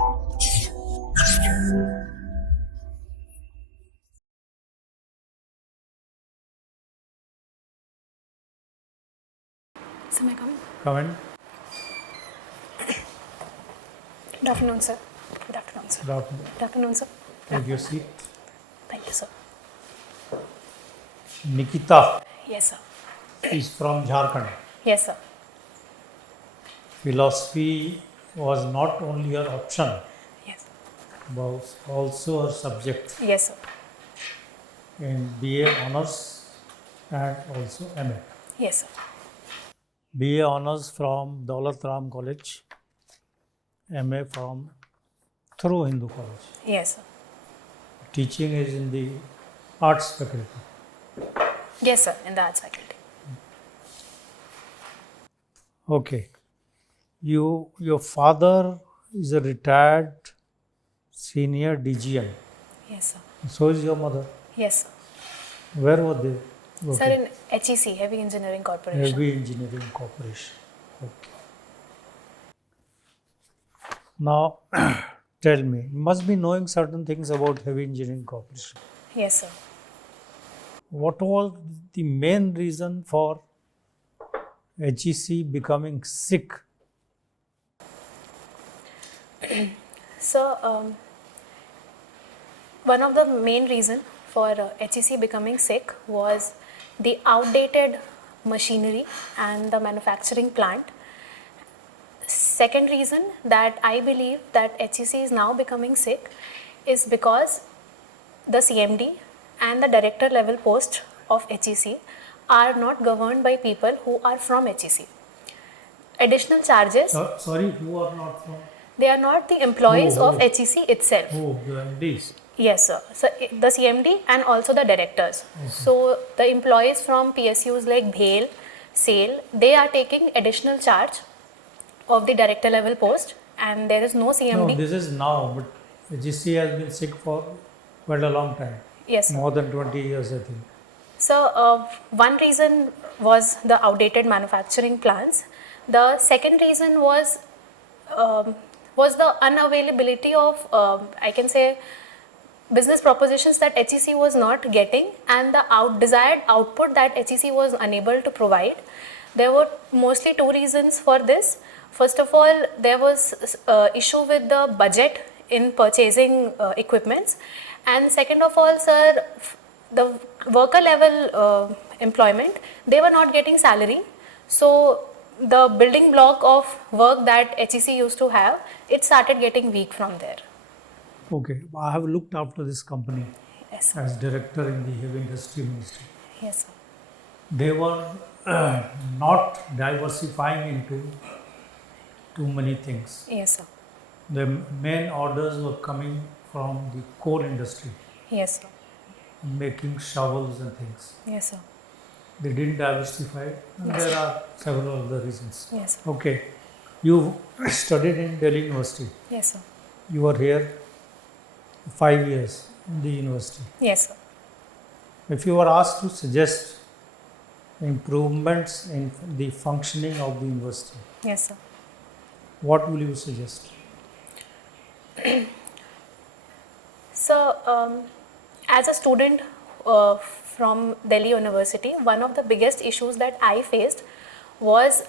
So may I come in? Come in. Good afternoon, sir. Good afternoon, sir. Good afternoon. Good afternoon, sir. Take your seat. Thank you, sir. Neekita Yes, sir. is from Jharkhand. Yes, sir. Philosophy was not only her option, Yes. but also her subject Yes, sir. in BA Honours and also MA. Yes, sir. BA Honours from Daulat Ram College, MA from through Hindu College. Yes, sir. Teaching is in the arts faculty. Yes, sir. In the arts faculty. Okay. Your father is a retired senior DGM. Yes, sir. So is your mother. Yes, sir. Where were they? Sir, in HEC, Heavy Engineering Corporation. Heavy Engineering Corporation. Okay. Now, tell me, you must be knowing certain things about Heavy Engineering Corporation. Yes, sir. What was the main reason for HEC becoming sick? So, one of the main reason for HEC becoming sick was the outdated machinery and the manufacturing plant. Second reason that I believe that HEC is now becoming sick is because the CMD and the director level post of HEC are not governed by people who are from HEC. Additional charges, Sorry, who are not from? they are not the employees of HEC itself. Oh, the MDs. Yes, sir. So the CMD and also the directors. Okay. So the employees from PSUs like 𝐮𝐸, SAIL, they are taking additional charge of the director level post, and there is no CMD. No, this is now, but HEC has been sick for quite a long time. Yes, sir. More than 20 years, I think. So one reason was the outdated manufacturing plants. The second reason was the unavailability of I can say business propositions that HEC was not getting, and the desired output that HEC was unable to provide. There were mostly two reasons for this. First of all, there was issue with the budget in purchasing equipments, and second of all, sir, the worker level employment, they were not getting salary. So the building block of work that HEC used to have, it started getting weak from there. Okay, I have looked after this company. Yes, sir. As director in the Heavy Industry Ministry. Yes, sir. They were not diversifying into too many things. Yes, sir. The main orders were coming from the coal industry, Yes, sir. making shovels and things. Yes, sir. They didn't diversify, and Yes, there sir. are several other reasons. Yes, sir. Okay, you studied in Delhi University. Yes, sir. You were here 5 years in the university. Yes, sir. If you were asked to suggest improvements in the functioning of the university, Yes, sir. what will you suggest? So, as a student from Delhi University, one of the biggest issues that I faced was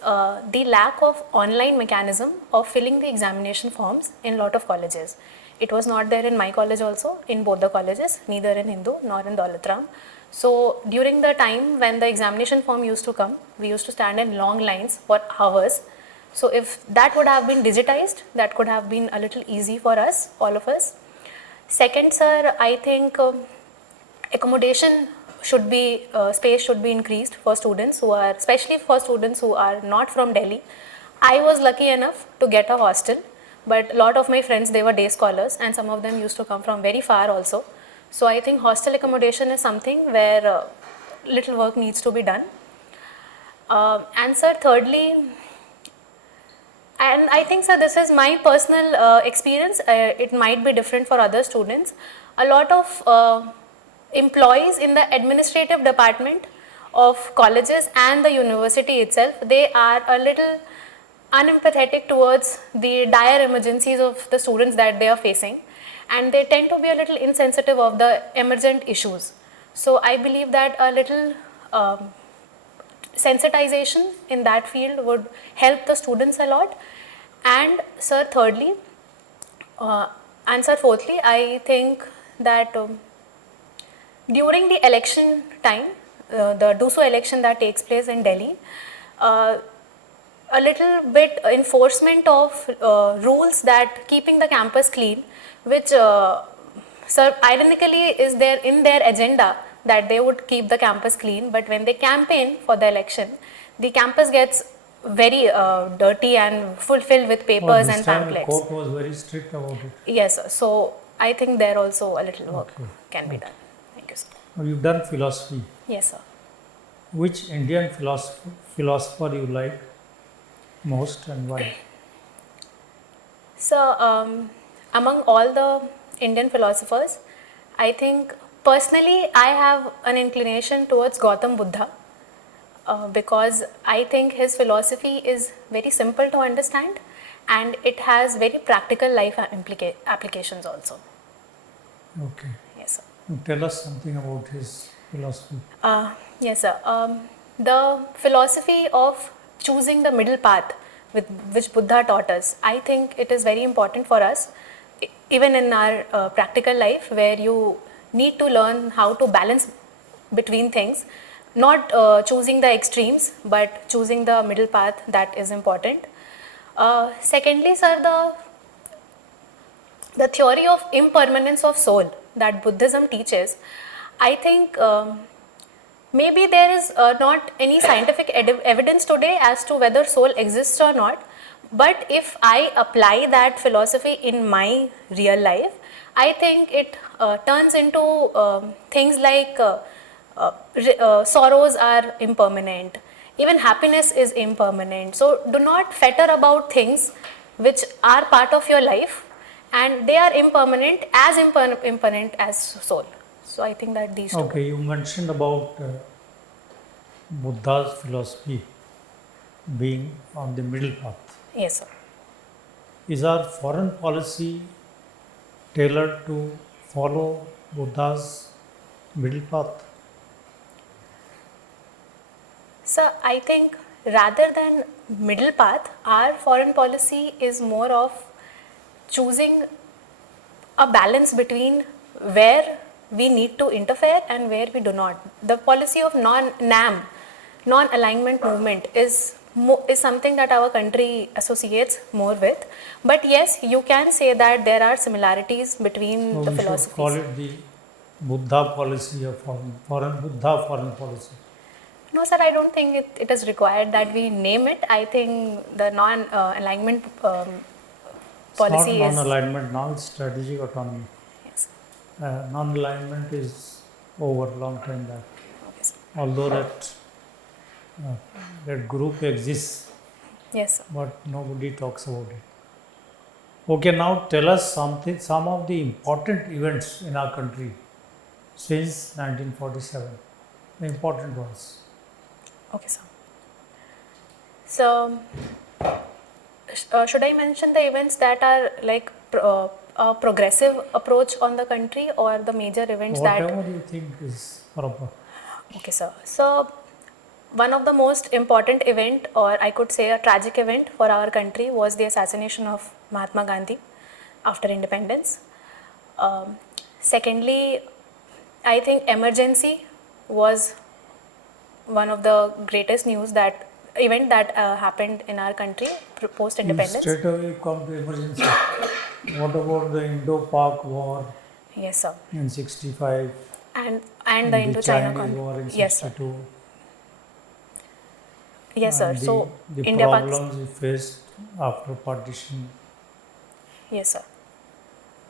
the lack of online mechanism of filling the examination forms in lot of colleges. It was not there in my college also, in both the colleges, neither in Hindu nor in Daulat Ram. So during the time when the examination form used to come, we used to stand in long lines for hours. So if that would have been digitized, that could have been a little easy for us, all of us. Second, sir, I think accommodation should be, space should be increased for students who are, especially for students who are not from Delhi. I was lucky enough to get a hostel, but a lot of my friends, they were day scholars, and some of them used to come from very far also. So I think hostel accommodation is something where little work needs to be done. And sir, thirdly, and I think, sir, this is my personal experience, it might be different for other students. A lot of employees in the administrative department of colleges and the university itself, they are a little unempathetic towards the dire emergencies of the students that they are facing, and they tend to be a little insensitive of the emergent issues. So I believe that a little sensitization in that field would help the students a lot. And sir, thirdly, and sir, fourthly, I think that during the election time, the DUSO election that takes place in Delhi, a little bit enforcement of rules that keeping the campus clean, which sir, ironically is there in their agenda that they would keep the campus clean, but when they campaign for the election, the campus gets very dirty and filled with papers this and time the pamphlets. court was very strict about it. Yes, sir. So I think there also a little work Okay. can be done. Thank you, sir. Now, you've done philosophy. Yes, sir. Which Indian philosopher you like most and why? So, among all the Indian philosophers, I think personally I have an inclination towards Gautam Buddha because I think his philosophy is very simple to understand and it has very practical life applications also. Okay. Yes, sir. Tell us something about his philosophy. Yes, sir. The philosophy of choosing the middle path which Buddha taught us, I think it is very important for us, even in our practical life, where you need to learn how to balance between things, not choosing the extremes, but choosing the middle path, that is important. Secondly, sir, the theory of impermanence of soul that Buddhism teaches, I think maybe there is not any scientific evidence today as to whether soul exists or not, but if I apply that philosophy in my real life, I think it turns into things like sorrows are impermanent, even happiness is impermanent. So do not fetter about things which are part of your life, and they are impermanent as soul. So I think that these two. Okay, you mentioned about Buddha's philosophy being on the middle path. Yes, sir. Is our foreign policy tailored to follow Buddha's middle path? So I think rather than middle path, our foreign policy is more of choosing a balance between where we need to interfere and where we do not. The policy of non-NAM, non-alignment movement is something that our country associates more with. But yes, you can say that there are similarities between So the we philosophies. should call it the Buddha policy of Buddha foreign policy. No, sir, I don't think it is required that we name it. I think the non-alignment policy it's not is. non-alignment now, it's strategic autonomy. Yes. Non-alignment is over long time back. Okay, sir. Although that group exists, Yes, sir. but nobody talks about it. Okay, now tell us some of the important events in our country since 1947, the important ones. Okay, sir. So, should I mention the events that are like a progressive approach on the country, or the major events Whatever you think is proper. Okay, sir. So, one of the most important event, or I could say a tragic event for our country, was the assassination of Mahatma Gandhi after independence. Secondly, I think emergency was one of the greatest event that happened in our country post independence. Straight away come to emergency. What about the Indo-Pak war? Yes, sir. In 65 and the Indo-China Chinese war in 62. Yes, sir. Yes, sir. So the India problems we faced after partition. Yes, sir.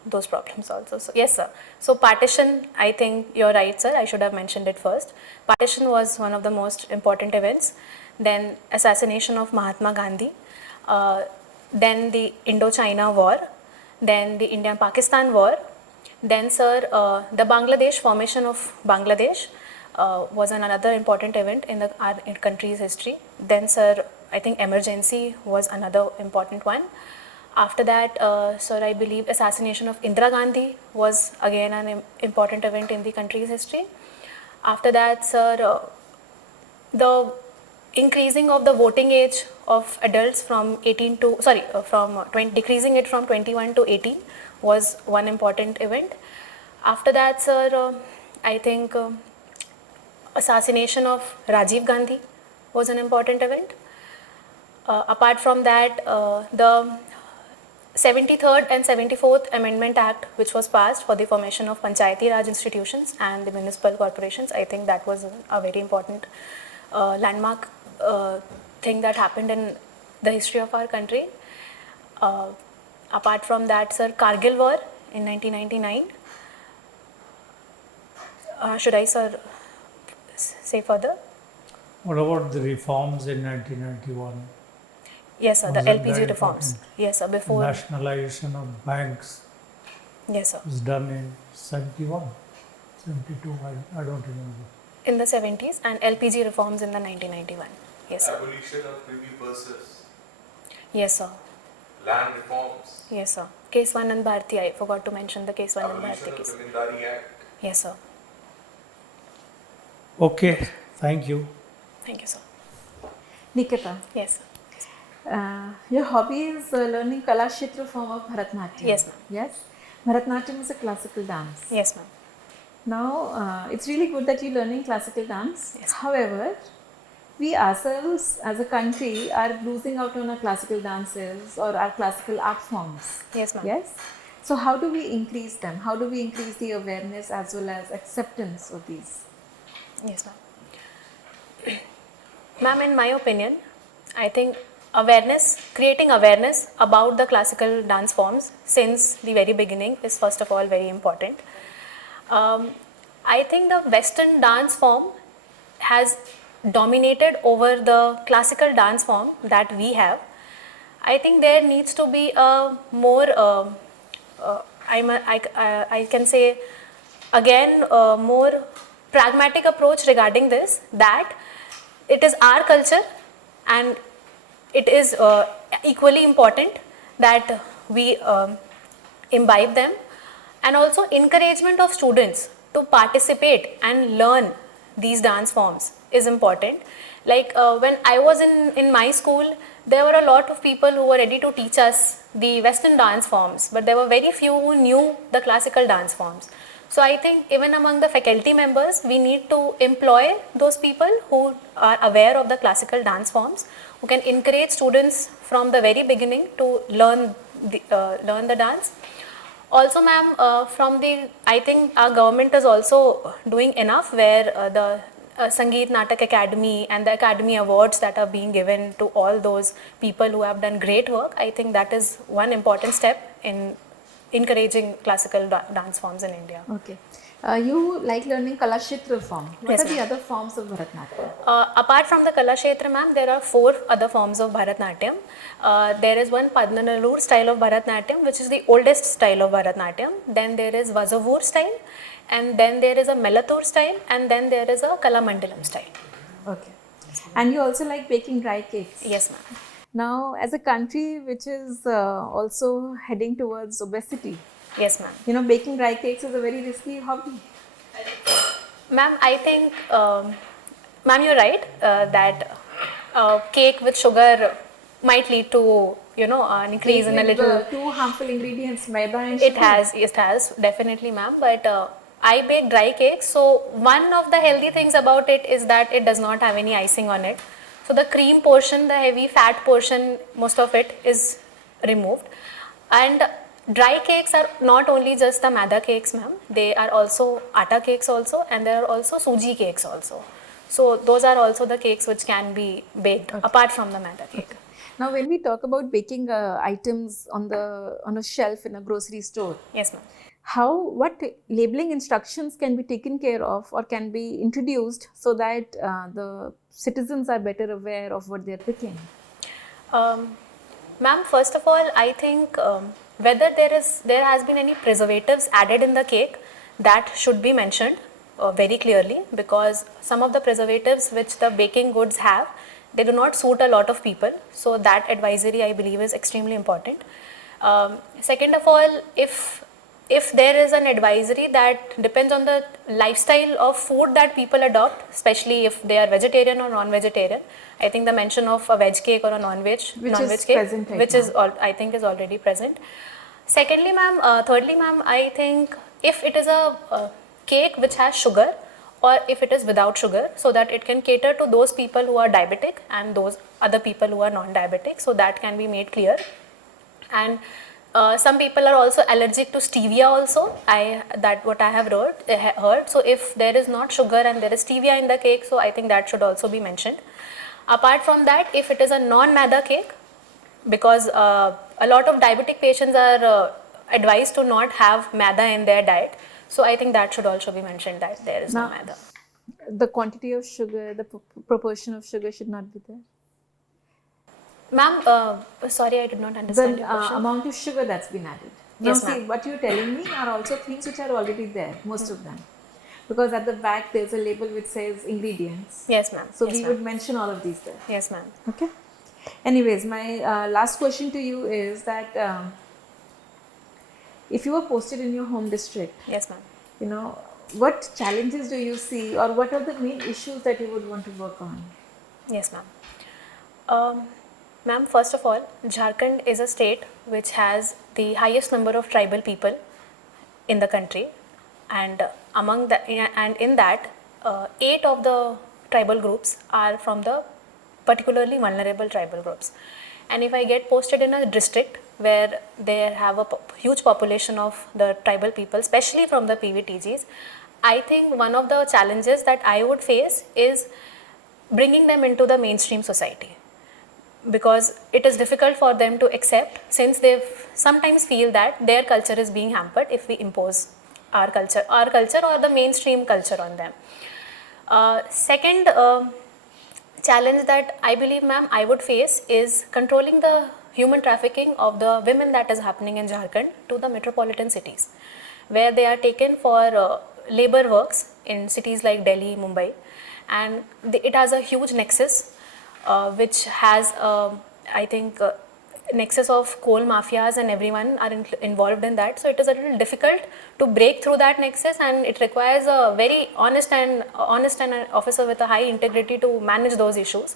Those problems also. So, yes, sir. So partition, I think you're right, sir. I should have mentioned it first. Partition was one of the most important events. Then assassination of Mahatma Gandhi. Then the Indo-China war. Then the India-Pakistan war. Then, sir, the Bangladesh formation of Bangladesh was another important event in our country's history. Then, sir, I think emergency was another important one. After that, sir, I believe assassination of Indira Gandhi was again an important event in the country's history. After that, sir, the increasing of the voting age of adults from 18 to, sorry, from 20, decreasing it from 21 to 18 was one important event. After that, sir, I think assassination of Rajiv Gandhi was an important event. Apart from that, the 73rd and 74th Amendment Act, which was passed for the formation of Panchayati Raj institutions and the municipal corporations, I think that was a very important landmark thing that happened in the history of our country. Apart from that, sir, Kargil War in 1999. Should I, sir, say further? What about the reforms in 1991? Yes, sir, the Wasn't LPG that reforms. important? Yes, sir, before. Nationalization of banks Yes, sir. was done in 71, 72, I don't remember. In the 70s, and LPG reforms in the 1991. Yes, sir. Abolition of privy purses, Yes, sir. land reforms, Yes, sir. Case 1 and Bharti, I forgot to mention the case 1 and abolition Bharti of case. Zamindari Act. Yes, sir. Okay, thank you. Thank you, sir. Neekita, Yes, sir. your hobby is learning Kala Kshetra form of Bharatnatyam. Yes, ma'am. Yes? Bharatnatyam is a classical dance. Yes, ma'am. Now, it's really good that you're learning classical dance. Yes. However, we ourselves as a country are losing out on our classical dances or our classical art forms. Yes, ma'am. Yes? So how do we increase them? How do we increase the awareness as well as acceptance of these? Yes, ma'am. Ma'am, in my opinion, I think creating awareness about the classical dance forms since the very beginning is first of all very important. I think the Western dance form has dominated over the classical dance form that we have. I think there needs to be a more, I can say again, more pragmatic approach regarding this, that it is our culture and it is equally important that we imbibe them, and also encouragement of students to participate and learn these dance forms is important. Like when I was in my school, there were a lot of people who were ready to teach us the Western dance forms, but there were very few who knew the classical dance forms. So I think even among the faculty members, we need to employ those people who are aware of the classical dance forms, who can encourage students from the very beginning to learn the dance. Also, ma'am, I think our government is also doing enough where the Sangeet Natak Academy and the Academy Awards that are being given to all those people who have done great work. I think that is one important step in encouraging classical dance forms in India. Okay. You like learning Kala Kshetra form. What Yes, are the ma'am. other forms of Bharatnatyam? Apart from the Kala Kshetra, ma'am, there are 4 other forms of Bharatnatyam. There is one Padmanalur style of Bharatnatyam, which is the oldest style of Bharatnatyam. Then there is Vazavur style, and then there is a Melatur style, and then there is a Kalamandalam style. Okay. And you also like baking dry cakes? Yes, ma'am. Now, as a country which is also heading towards obesity, Yes, ma'am. you know, baking dry cakes is a very risky hobby. Ma'am, I think, ma'am, you're right that cake with sugar might lead to, an increase in a With little. the two harmful ingredients, maida and It sugar. has definitely, ma'am. But I bake dry cakes, so one of the healthy things about it is that it does not have any icing on it. So the cream portion, the heavy fat portion, most of it is removed. And dry cakes are not only just the maida cakes, ma'am. They are also atta cakes also, and there are also suji cakes also. So those are also the cakes which can be baked apart from the maida cake. Now, when we talk about baking items on a shelf in a grocery store, Yes, ma'am. what labeling instructions can be taken care of or can be introduced so that the citizens are better aware of what they are picking? Ma'am, first of all, I think whether there has been any preservatives added in the cake, that should be mentioned very clearly, because some of the preservatives which the baking goods have, they do not suit a lot of people. So that advisory I believe is extremely important. Second of all, if there is an advisory that depends on the lifestyle of food that people adopt, especially if they are vegetarian or non-vegetarian, I think the mention of a veg cake or a non-veg is cake, present right which now. is I think is already present. Secondly, thirdly, ma'am, I think if it is a cake which has sugar, or if it is without sugar, so that it can cater to those people who are diabetic and those other people who are non-diabetic, so that can be made clear. And some people are also allergic to stevia also, that what I have heard. So if there is not sugar and there is stevia in the cake, so I think that should also be mentioned. Apart from that, if it is a non-maida cake, because a lot of diabetic patients are advised to not have maida in their diet, so I think that should also be mentioned, that there is no Now, maida. the quantity of sugar, the proportion of sugar should not be there. Ma'am, sorry, I did not understand your The question. amount of sugar that's been added. Now Yes, see, ma'am. what you're telling me are also things which are already there, most of them. Because at the back there's a label which says ingredients. Yes, ma'am. So yes, we ma'am. would mention all of these there. Yes, ma'am. Okay. Anyways, my last question to you is that if you were posted in your home district, Yes, ma'am. you know, what challenges do you see, or what are the main issues that you would want to work on? Yes, ma'am. Ma'am, first of all, Jharkhand is a state which has the highest number of tribal people in the country, and in that, 8 of the tribal groups are from the particularly vulnerable tribal groups. And if I get posted in a district where they have a huge population of the tribal people, especially from the PVTGs, I think one of the challenges that I would face is bringing them into the mainstream society, because it is difficult for them to accept, since they sometimes feel that their culture is being hampered if we impose our culture or the mainstream culture on them. Second challenge that I believe, ma'am, I would face is controlling the human trafficking of the women that is happening in Jharkhand to the metropolitan cities, where they are taken for labor works in cities like Delhi, Mumbai, and it has a huge nexus which has, I think, nexus of coal mafias, and everyone are involved in that. So it is a little difficult to break through that nexus, and it requires a very honest and an officer with a high integrity to manage those issues.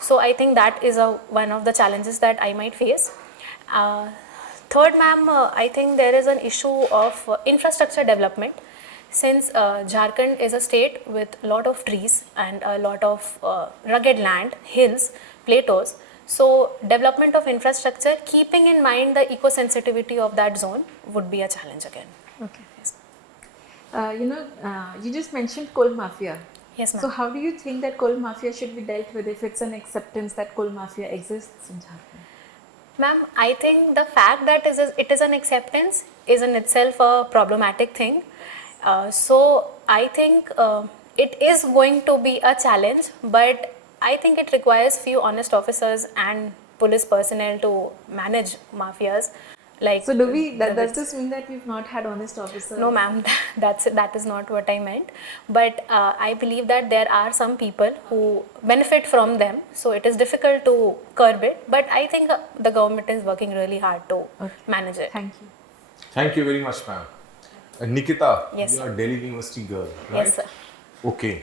So I think that is one of the challenges that I might face. Third, ma'am, I think there is an issue of infrastructure development. Since Jharkhand is a state with a lot of trees and a lot of rugged land, hills, plateaus, so development of infrastructure, keeping in mind the eco-sensitivity of that zone, would be a challenge again. Okay. You just mentioned coal mafia. Yes, ma'am. So how do you think that coal mafia should be dealt with if it's an acceptance that coal mafia exists in Jharkhand? Ma'am, I think the fact that it is an acceptance is in itself a problematic thing. So I think it is going to be a challenge, but I think it requires few honest officers and police personnel to manage mafias. Like, So does this mean that we've not had honest officers? no, ma'am, that is not what I meant. But I believe that there are some people who benefit from them, so it is difficult to curb it. But I think the government is working really hard to manage it. Thank you. Thank you very much, ma'am. Neekita, Yes, you sir. are Delhi University girl, right? Yes, sir. Okay.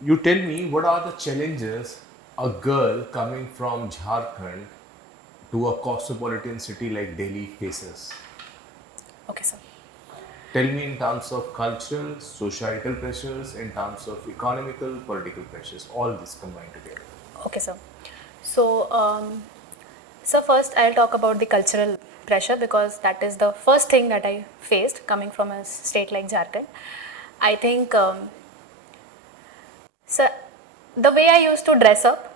You tell me, what are the challenges a girl coming from Jharkhand to a cosmopolitan city like Delhi faces? Okay, sir. Tell me in terms of cultural, societal pressures, in terms of economical, political pressures, all this combined together. Okay, sir. So first I'll talk about the cultural pressure, because that is the first thing that I faced coming from a state like Jharkhand. I think so the way I used to dress up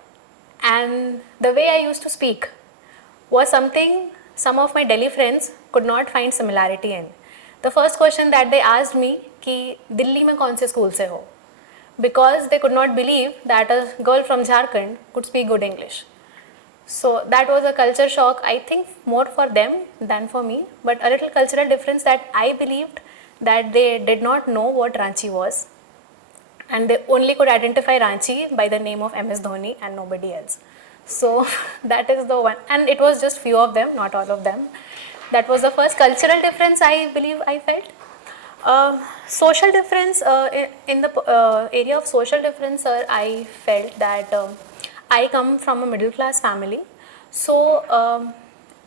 and the way I used to speak was something some of my Delhi friends could not find similarity in. The first question that they asked me, कि दिल्ली में कौन से school से हो? Because they could not believe that a girl from Jharkhand could speak good English. So that was a culture shock, I think, more for them than for me, but a little cultural difference that I believed that they did not know what Ranchi was. and they only could identify Ranchi by the name of MS Dhoni and nobody else. So that is the one, and it was just few of them, not all of them. That was the first cultural difference I believe I felt. Social difference, in the area of social difference, sir, I felt that I come from a middle class family. So,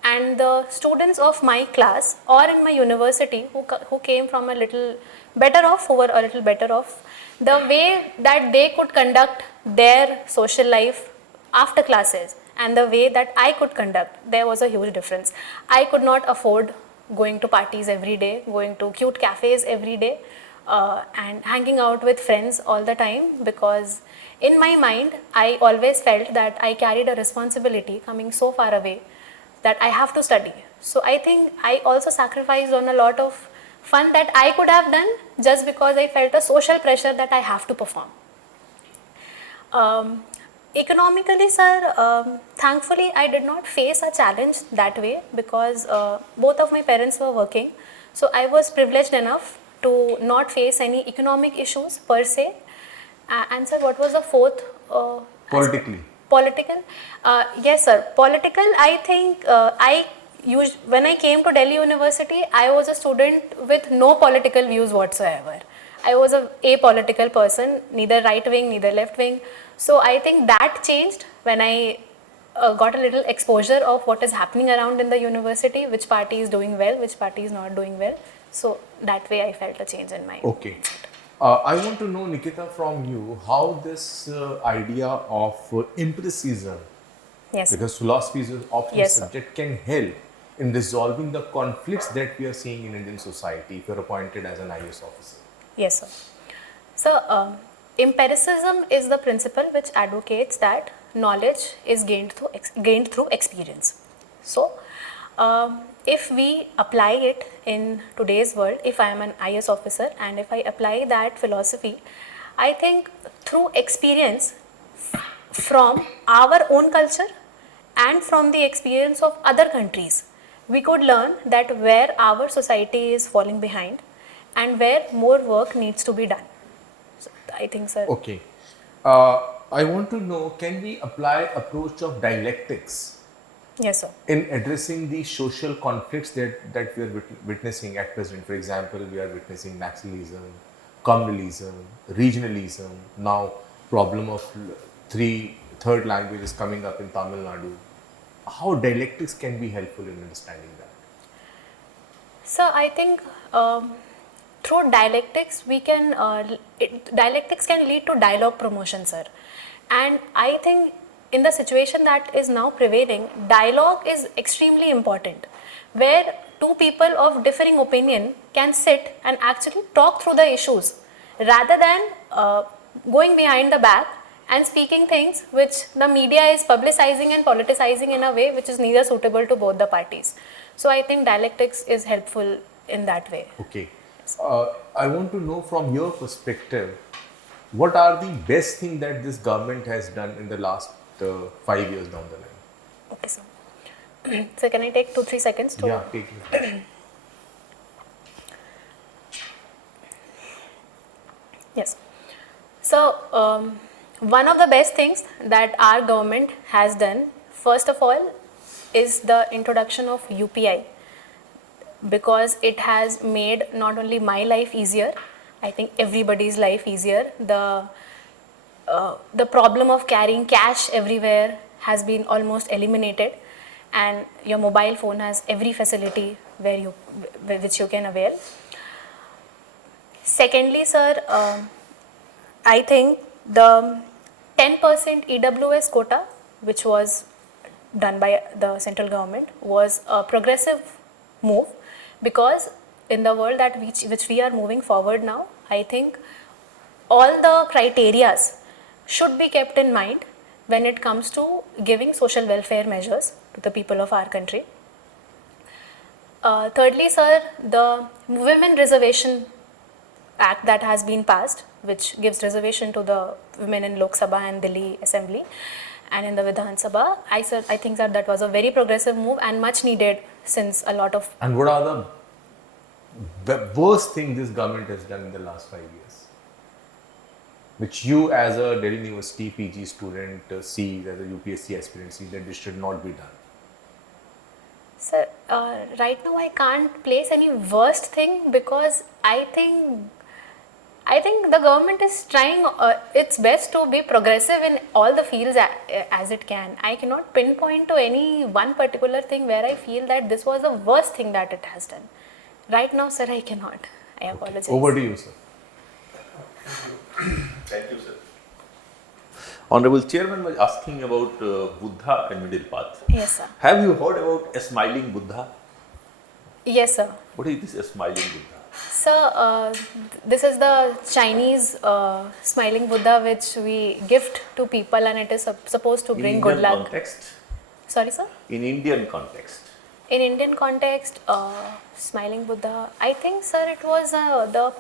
and the students of my class or in my university who came from a little better off, who were a little better off, the way that they could conduct their social life after classes and the way that I could conduct, there was a huge difference. I could not afford going to parties every day, going to cute cafes every day, and hanging out with friends all the time, because in my mind I always felt that I carried a responsibility coming so far away that I have to study. So I think I also sacrificed on a lot of fun that I could have done just because I felt a social pressure that I have to perform. Economically, sir, thankfully I did not face a challenge that way because both of my parents were working. So I was privileged enough to not face any economic issues per se. And sir, what was the fourth? Politically. Political? Yes, sir. Political, I think when I came to Delhi University, I was a student with no political views whatsoever. I was a apolitical person, neither right wing, neither left wing. So I think that changed when I got a little exposure of what is happening around in the university, which party is doing well, which party is not doing well. So that way I felt a change in my Okay. I want to know, Neekita, from you how this idea of empiricism, Yes, sir. because philosophy is an optional Yes, sir. subject, can help in resolving the conflicts that we are seeing in Indian society if you are appointed as an IAS officer. Yes, sir. So, empiricism is the principle which advocates that knowledge is gained through experience. So, if we apply it in today's world, if I am an IAS officer and if I apply that philosophy, I think through experience from our own culture and from the experience of other countries, we could learn that where our society is falling behind and where more work needs to be done. So, I think, sir. Okay. I want to know, can we apply approach of dialectics Yes, sir. in addressing the social conflicts that we are witnessing at present? For example, we are witnessing nationalism, communalism, regionalism, now problem of third language is coming up in Tamil Nadu. How dialectics can be helpful in understanding that? So, I think through dialectics, dialectics can lead to dialogue promotion, sir. And I think in the situation that is now prevailing, dialogue is extremely important, where two people of differing opinion can sit and actually talk through the issues rather than going behind the back and speaking things which the media is publicizing and politicizing in a way which is neither suitable to both the parties. So I think dialectics is helpful in that way. Okay. I want to know from your perspective, what are the best things that this government has done in the last 5 years down the line? Okay, sir. So can I take 2-3 seconds to? Yeah, take it. Yes. So one of the best things that our government has done, first of all, is the introduction of UPI, because it has made not only my life easier, I think everybody's life easier. The problem of carrying cash everywhere has been almost eliminated, and your mobile phone has every facility which you can avail. Secondly, sir, I think the 10% EWS quota, which was done by the central government, was a progressive move, because in the world that which we are moving forward now, I think all the criterias should be kept in mind when it comes to giving social welfare measures to the people of our country. Thirdly, sir, the Women Reservation Act that has been passed, which gives reservation to the women in Lok Sabha and Delhi Assembly and in the Vidhan Sabha, I think that was a very progressive move and much needed, since a lot of... And what are the worst thing this government has done in the last 5 years? which you as a Delhi University PG student see, as a UPSC aspirant see that this should not be done? Sir, right now I can't place any worst thing because I think the government is trying its best to be progressive in all the fields as it can. I cannot pinpoint to any one particular thing where I feel that this was the worst thing that it has done. Right now, sir, I cannot. I apologize. Over to you, sir. Thank you, sir. Honorable Chairman was asking about Buddha and middle path. Yes, sir. Have you heard about a smiling Buddha? Yes, sir. What is this a smiling Buddha? Sir, this is the Chinese smiling Buddha which we gift to people, and it is supposed to bring good luck. Context? Sorry, sir? In Indian context. In Indian context, smiling Buddha, I think, sir, it was the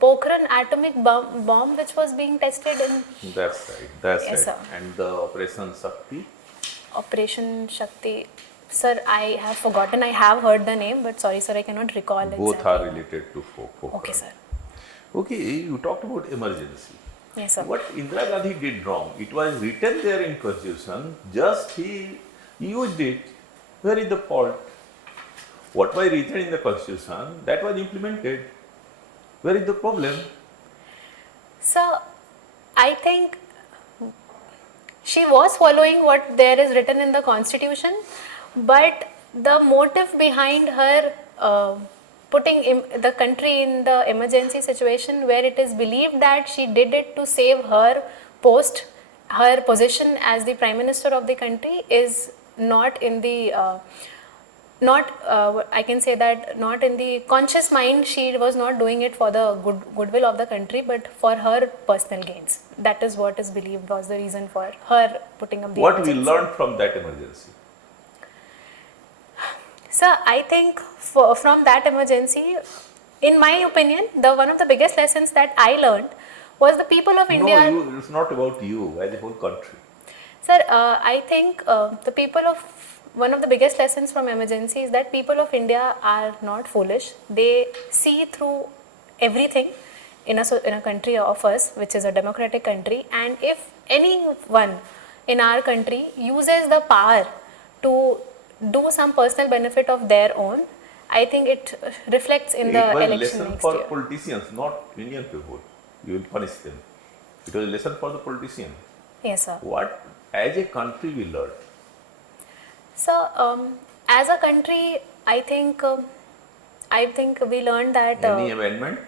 Pokhran atomic bomb which was being tested in That's right. That's Yes, right. sir. And the Operation Shakti. Operation Shakti. Sir, I have forgotten. I have heard the name, but sorry, sir, I cannot recall Both exactly. are related to Pokhran. Okay, sir. Okay, you talked about emergency. Yes, sir. What Indira Gandhi did wrong, it was written there in constitution, just he used it. Where is the fault? What was written in the constitution, that was implemented. Where is the problem? So, I think she was following what there is written in the constitution, but the motive behind her putting the country in the emergency situation where it is believed that she did it to save her post, her position as the Prime Minister of the country is not in the I can say that not in the conscious mind. She was not doing it for the goodwill of the country, but for her personal gains. That is what is believed was the reason for her putting up the What we emergency. learned from that emergency? Sir, I think from that emergency, in my opinion, one of the biggest lessons that I learned was the people of India. No, it's not about you, as a whole country. Sir, I think one of the biggest lessons from emergency is that people of India are not foolish. They see through everything in a country of us, which is a democratic country, and if anyone in our country uses the power to do some personal benefit of their own, I think it reflects in the It was a election lesson next for year. politicians, not Indian people. You will punish them. It was a lesson for the politician. Yes, sir. What, as a country, we learned? So, as a country, I think we learned that. Any amendment?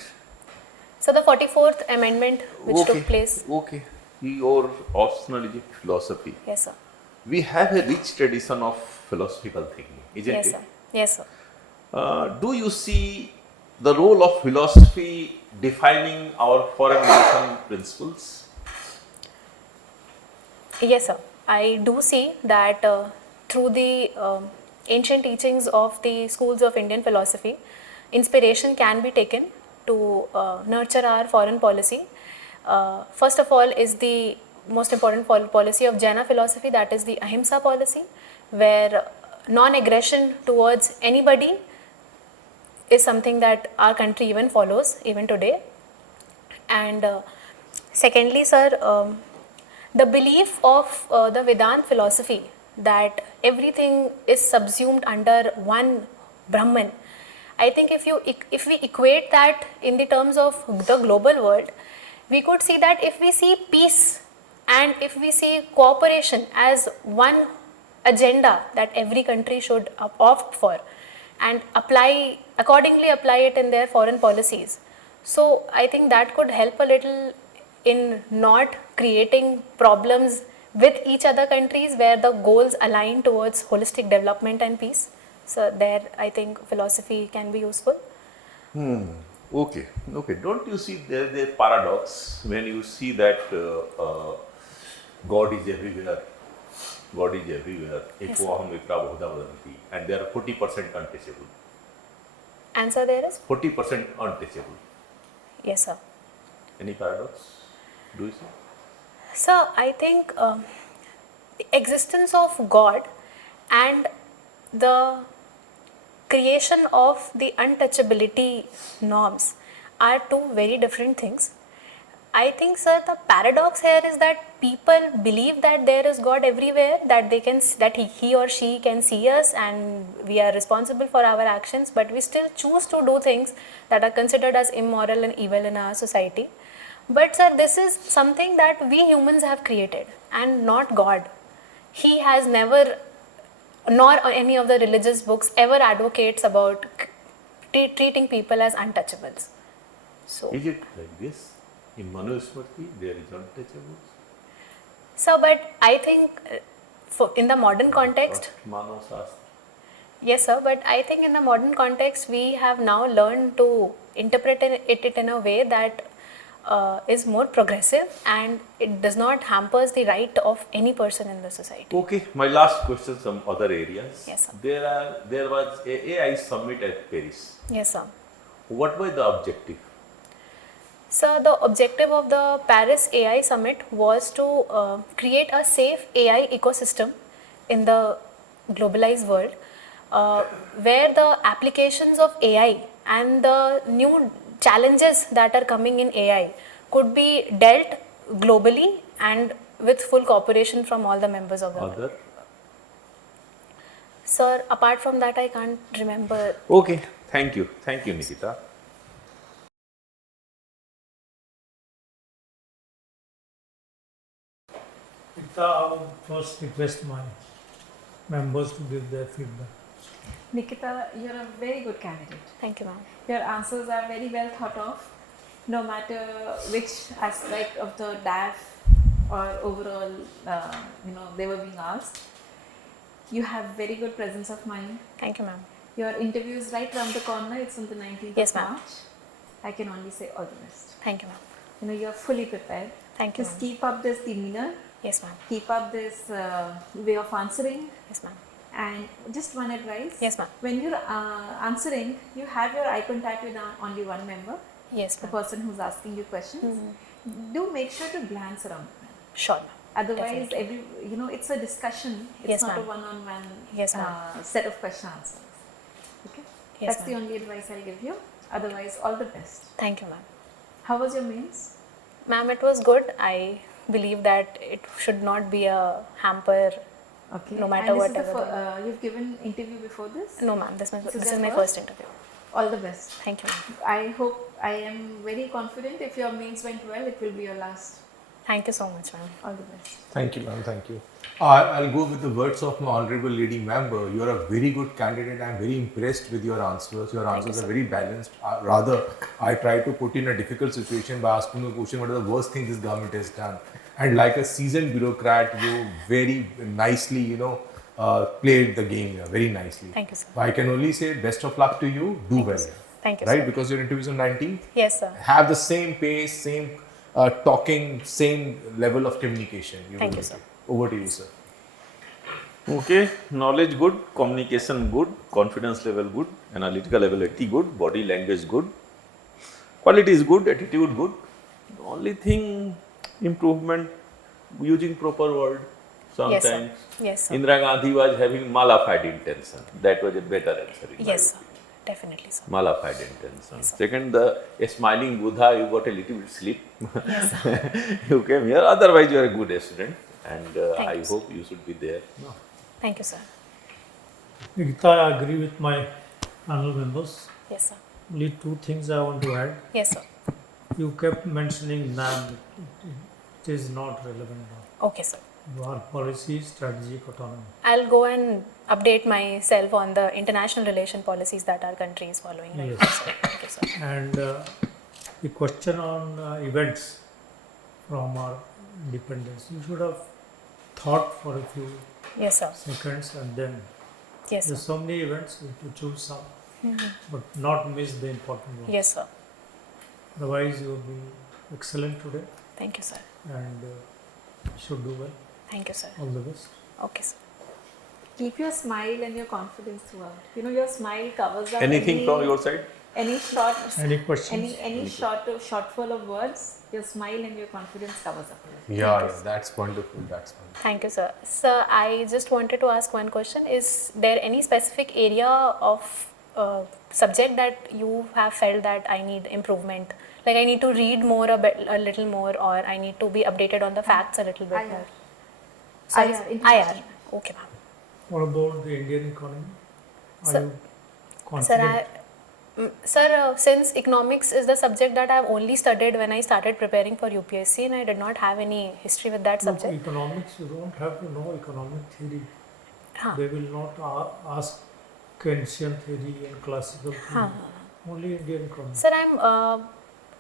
So the 44th amendment which took place. Okay. Your optional philosophy. Yes, sir. We have a rich tradition of philosophical thinking, isn't Yes, it? sir. Yes, sir. Do you see the role of philosophy defining our foreign relation principles? Yes, sir. I do see that through the ancient teachings of the schools of Indian philosophy, inspiration can be taken to nurture our foreign policy. First of all is the most important policy of Jaina philosophy, that is the Ahimsa policy, where non-aggression towards anybody is something that our country even follows even today. And secondly, sir, the belief of the Vedanta philosophy that everything is subsumed under one Brahman. I think if we equate that in the terms of the global world, we could see that if we see peace and if we see cooperation as one agenda that every country should opt for and accordingly apply it in their foreign policies. So I think that could help a little in not creating problems with each other countries where the goals align towards holistic development and peace. So there I think philosophy can be useful. Okay. Don't you see there is a paradox when you see that God is everywhere? God is everywhere. Yes, Eko aham vikra bahuda vadanti. And there are 40% untouchable. Answer there is 40% untouchable. yes, sir. Any paradox? Do you see? So I think the existence of God and the creation of the untouchability norms are two very different things. I think, sir, the paradox here is that people believe that there is God everywhere, that they can, that he or she can see us, and we are responsible for our actions, but we still choose to do things that are considered as immoral and evil in our society. But sir, this is something that we humans have created and not God. He has never, nor any of the religious books ever advocates about treating people as untouchables. So, Is it like this? In Manusmriti, there is untouchables. so, but I think in the modern context, Manasastra. yes, sir, but I think in the modern context, we have now learned to interpret it in a way that is more progressive, and it does not hampers the right of any person in the society. Okay, my last question, some other areas. Yes, sir. There was a AI summit at Paris. Yes, sir. What was the objective? So, the objective of the Paris AI Summit was to create a safe AI ecosystem in the globalized world, where the applications of AI and the new challenges that are coming in AI could be dealt globally and with full cooperation from all the members of the world. Other? Sir, apart from that, I can't remember. Okay, thank you. Thank you, Neekita. I will first request my members to give their feedback. Nikita, you're a very good candidate. Thank you, ma'am. Your answers are very well thought of, no matter which aspect of the DAF or overall, they were being asked. You have very good presence of mind. Thank you, ma'am. Your interview is right around the corner. It's on the 19th Yes, of ma'am. March. I can only say all the best. Thank you, ma'am. You're fully prepared. Thank you, Just ma'am. keep up this demeanor, Yes, ma'am. keep up this way of answering. Yes, ma'am. And just one advice. Yes, ma'am. When you're answering, you have your eye contact with only one member, Yes, the ma'am. person who's asking you questions. Do make sure to glance around. Sure, ma'am. Otherwise, Definitely. it's a discussion. It's Yes, not a ma'am. one-on-one Yes, ma'am. set of question answers. Okay, Yes, that's the ma'am. only advice I'll give you. Otherwise, all the best. Thank you, ma'am. How was your mains? Ma'am, it was good. I believe that it should not be a hamper. Okay. No matter and this whatever Is you've given interview before this? No, ma'am. This This is your my first? first interview. All the best. Thank you, ma'am. I am very confident if your mains went well, it will be your last. Thank you so much, ma'am. All the best. Thank you, ma'am. Thank you. I'll go with the words of my honorable lady member. You are a very good candidate. I'm very impressed with your answers. Your answers are very balanced. Rather, I try to put you in a difficult situation by asking a question, what are the worst things this government has done? And like a seasoned bureaucrat, you very nicely, played the game here, very nicely. Thank you, sir. I can only say best of luck to you. Do well. Thank you, Right? sir. Because your interview is on 19th. Yes, sir. Have the same pace, same talking, same level of communication. Thank will you, make sir. it. Over to you, sir. Okay, knowledge good, communication good, confidence level good, analytical ability good, body language good, quality is good, attitude good. The only thing, improvement, using proper word. Yes, sir. Sometimes Yes, sir. Indira Gandhi was having malified intention. That was a better answer. In my Yes, sir. opinion. Definitely, sir. Malified intention. Yes, sir. Second, a smiling Buddha, you got a little bit sleep. You came here. Otherwise, you are a good student, and I you, sir. hope you should be there. Thank you, sir. Nikita, I agree with my panel members. Yes, sir. Only two things I want to add. Yes, sir. You kept mentioning NAM. It is not relevant now. Okay, sir. Our policy is strategic autonomy. I'll go and update myself on the international relation policies that our country is following right Yes. now, sir. Thank you, sir. And the question on events from our independence, you should have thought for a few Yes, sir. seconds and then Yes, there's sir. so many events, we have to choose some, but not miss the important ones. Yes, sir. Otherwise, you have been excellent today Thank you, sir. and should do well. Thank you, sir. All the best. Okay, sir. Keep your smile and your confidence throughout. Your smile covers up Anything from your side? any short Any questions? any shortfall of words. Your smile and your confidence covers up. Yeah, that's wonderful. That's wonderful. Thank you, sir. Sir, I just wanted to ask one question. Is there any specific area of subject that you have felt that I need improvement? Like I need to read more a little more, or I need to be updated on the facts a little bit IR. more. Sorry, IR, IR. international. Okay, ma'am. What about the Indian economy? Are Sir- you confident? Sir, since economics is the subject that I've only studied when I started preparing for UPSC, and I did not have any history with that Look, subject. economics, you don't have to know economic theory. Huh. They will not ask Keynesian theory and classical theory. Only Indian economics. Sir, I'm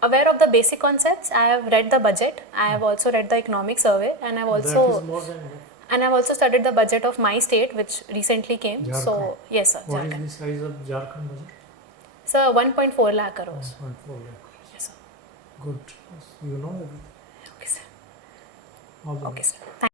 aware of the basic concepts. I have read the budget. I have also read the economic survey, and I've That is also more than enough. and I've also studied the budget of my state, which recently came. Jharkhand. So yes, sir. What is Jharkhand. the size of Jharkhand budget? Sir, 1.4 lakh crores. 1.4 lakh. Yes, sir. Good. You know everything. Okay, sir. All the Okay, best. sir. Thank